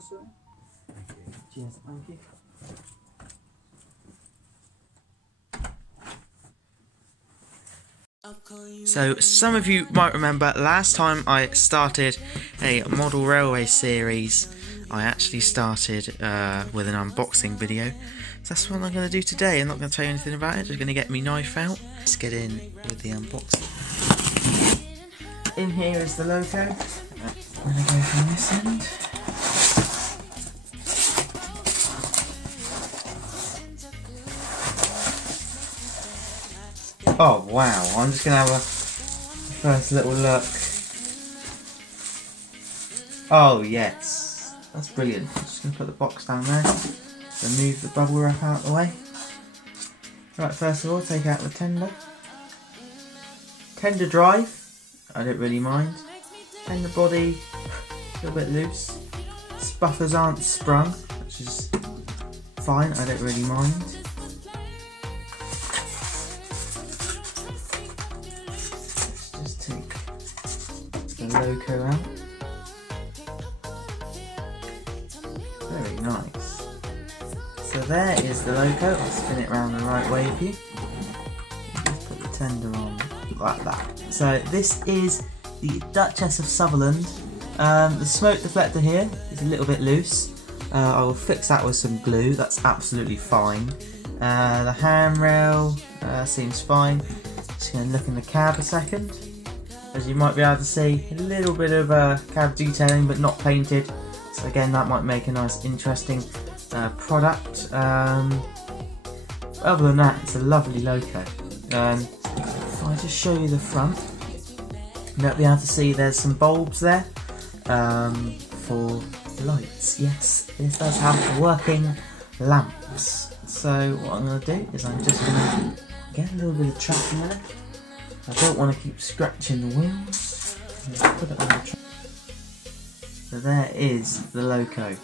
or so. Okay. Cheers, thank you. So some of you might remember last time I started a model railway series, I actually started with an unboxing video. So that's what I'm going to do today. I'm not going to tell you anything about it, just going to get my knife out. Let's get in with the unboxing. In here is the logo. I'm going to go from this end. Oh wow, I'm just going to have a first little look. Oh yes, that's brilliant. I'm just going to put the box down there. Then move the bubble wrap out of the way. Right, first of all, take out the tender. Tender drive, I don't really mind. Tender body, a little bit loose. Spuffers aren't sprung, which is fine, I don't really mind. Let's just take the logo out. Very nice. So there is the logo. I'll spin it around the right way for you. Just put the tender on like that. So this is the Duchess of Sutherland. The smoke deflector here is a little bit loose. I will fix that with some glue. That's absolutely fine. The handrail seems fine. Just going to look in the cab a second. As you might be able to see, a little bit of cab detailing, but not painted. So again, that might make a nice, interesting product. Other than that, it's a lovely logo. If I just show you the front, you'll be able to see there's some bulbs there for lights. Yes, this does have working lamps. So what I'm going to do is I'm just going to get a little bit of traction in it. I don't want to keep scratching the wheels. Put it on the track. So there is the logo.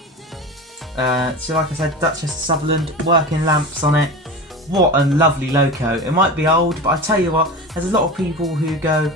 So like I said, Duchess of Sutherland, working lamps on it. What a lovely logo. It might be old, but I tell you what, there's a lot of people who go,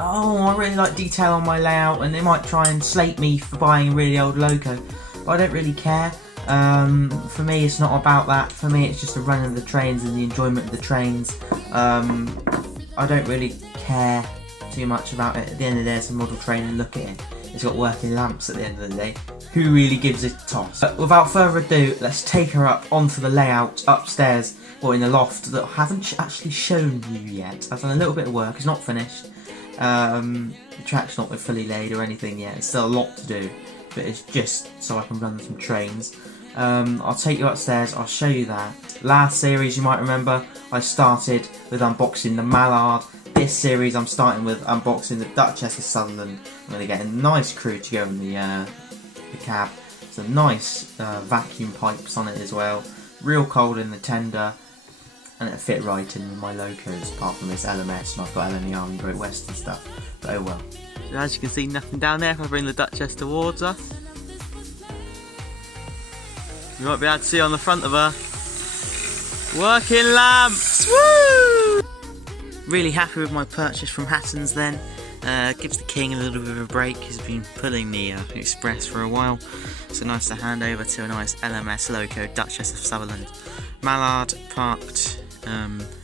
oh, I really like detail on my layout, and they might try and slate me for buying a really old logo. But I don't really care. For me, it's not about that. For me, it's just the running of the trains and the enjoyment of the trains. I don't really care too much about it. At the end of the day, it's a model train, and look at it. It's got working lamps at the end of the day. Who really gives a toss? But without further ado, let's take her up onto the layout upstairs or in the loft that I haven't actually shown you yet. I've done a little bit of work, it's not finished. The track's not fully laid or anything yet, it's still a lot to do, but it's just so I can run some trains. I'll take you upstairs, I'll show you that. Last series, you might remember, I started with unboxing the Mallard. This series I'm starting with unboxing the Duchess of Sutherland. I'm going to get a nice crew to go in the cab. Some nice vacuum pipes on it as well. Real cold in the tender. And it'll fit right in with my locos, apart from this LMS, and I've got LMER and Great West and stuff. But oh well. As you can see, nothing down there if I bring the Duchess towards us. You might be able to see on the front of her. Working lamps! Woo! Really happy with my purchase from Hatton's then. Gives the king a little bit of a break. He's been pulling the Express for a while. So nice to hand over to a nice LMS logo, Duchess of Sutherland. Mallard parked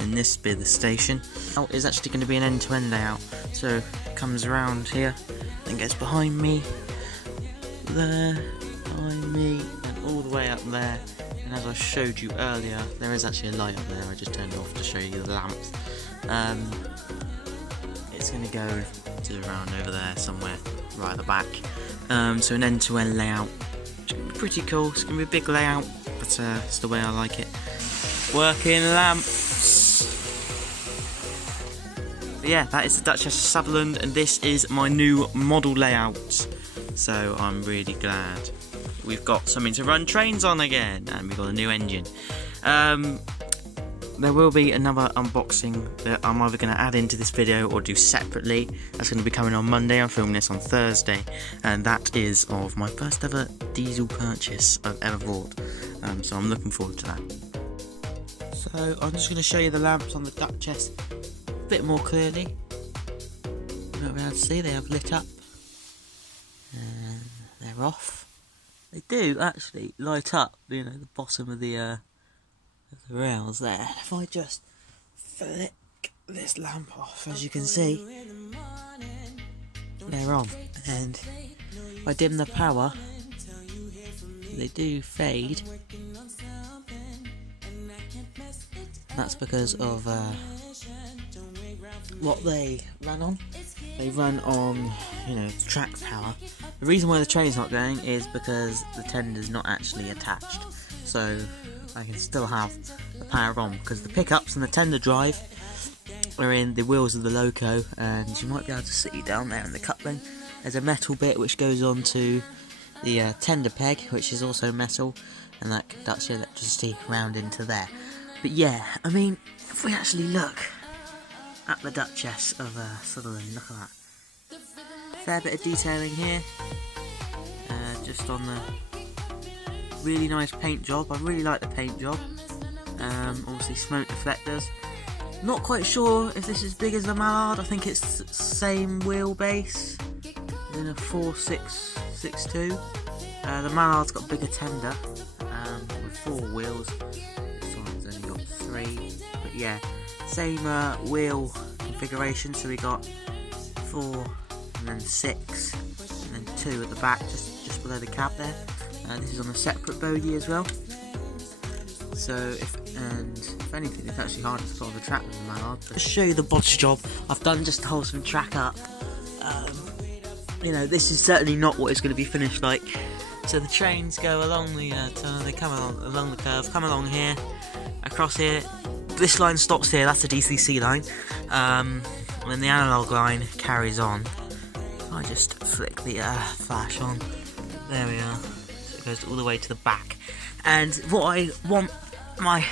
in this bit of the station. Now is actually going to be an end-to-end layout. So it comes around here and gets behind me, there, behind me, and all the way up there. And as I showed you earlier, there is actually a light up there. I just turned it off to show you the lamps. It's going to go to around over there somewhere, right at the back. So an end-to-end layout. It's going to be pretty cool. It's going to be a big layout, but it's the way I like it. Working lamps. But yeah, that is the Duchess of Sutherland, and this is my new model layout. So I'm really glad. We've got something to run trains on again, and we've got a new engine. There will be another unboxing that I'm either going to add into this video or do separately. That's going to be coming on Monday. I'm filming this on Thursday, and that is of my first ever diesel purchase I've ever bought. So I'm looking forward to that. So I'm just going to show you the lamps on the Duchess a bit more clearly. You might be able to see they have lit up, and they're off. they do actually light up, you know, the bottom of the rails there. If I just flick this lamp off, as you can see, they're on, and if I dim the power, they do fade. That's because of what they run on. They run on, you know, track power. The reason why the train's not going is because the tender's not actually attached, so I can still have the power on, because the pickups and the tender drive are in the wheels of the loco, and you might be able to see down there in the coupling there's a metal bit which goes on to the tender peg, which is also metal, and that conducts your electricity round into there. But yeah, I mean, if we actually look at the Duchess of Sutherland, look at that. Fair bit of detailing here, just on the really nice paint job. I really like the paint job. Obviously smoke deflectors. Not quite sure if this is as big as the Mallard. I think it's the same wheelbase in a 4662. The Mallard's got a bigger tender with 4 wheels. This one's only got 3. But yeah, same wheel configuration. So we got 4 and then 6 and then 2 at the back, just below the cab there. This is on a separate bogey as well. So if anything, it's actually harder to put on the track than the Mallard. To show you the body job I've done just to hold some track up. You know, this is certainly not what it's going to be finished like. So the trains go along the they come along the curve, come along here, across here. This line stops here. That's the DCC line, and then the analog line carries on. I just flick the flash on. There we are. So it goes all the way to the back. And what I want my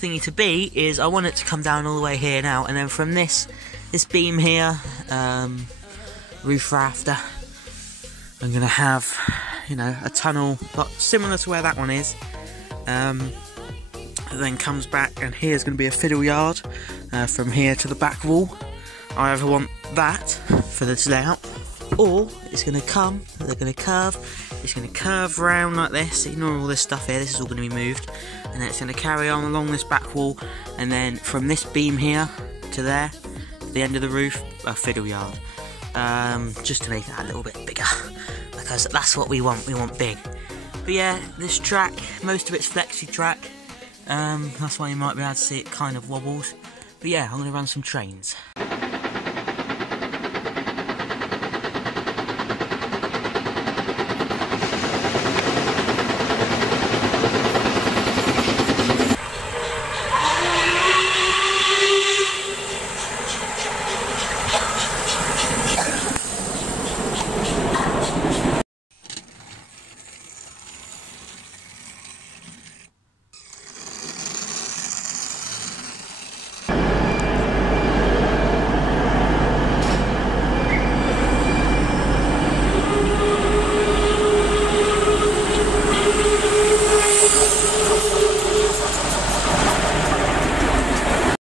thingy to be is I want it to come down all the way here now, and then from this beam here, roof rafter, I'm gonna have, you know, a tunnel similar to where that one is. Then comes back, and here's going to be a fiddle yard from here to the back wall. I either want that for this layout, or it's going to come, they're going to curve, it's going to curve round like this. Ignore all this stuff here, this is all going to be moved, and then it's going to carry on along this back wall, and then from this beam here to there, to the end of the roof, a fiddle yard. Just to make that a little bit bigger, because that's what we want big. But yeah, this track, most of it's flexi track, that's why you might be able to see it kind of wobbles. But yeah, I'm going to run some trains.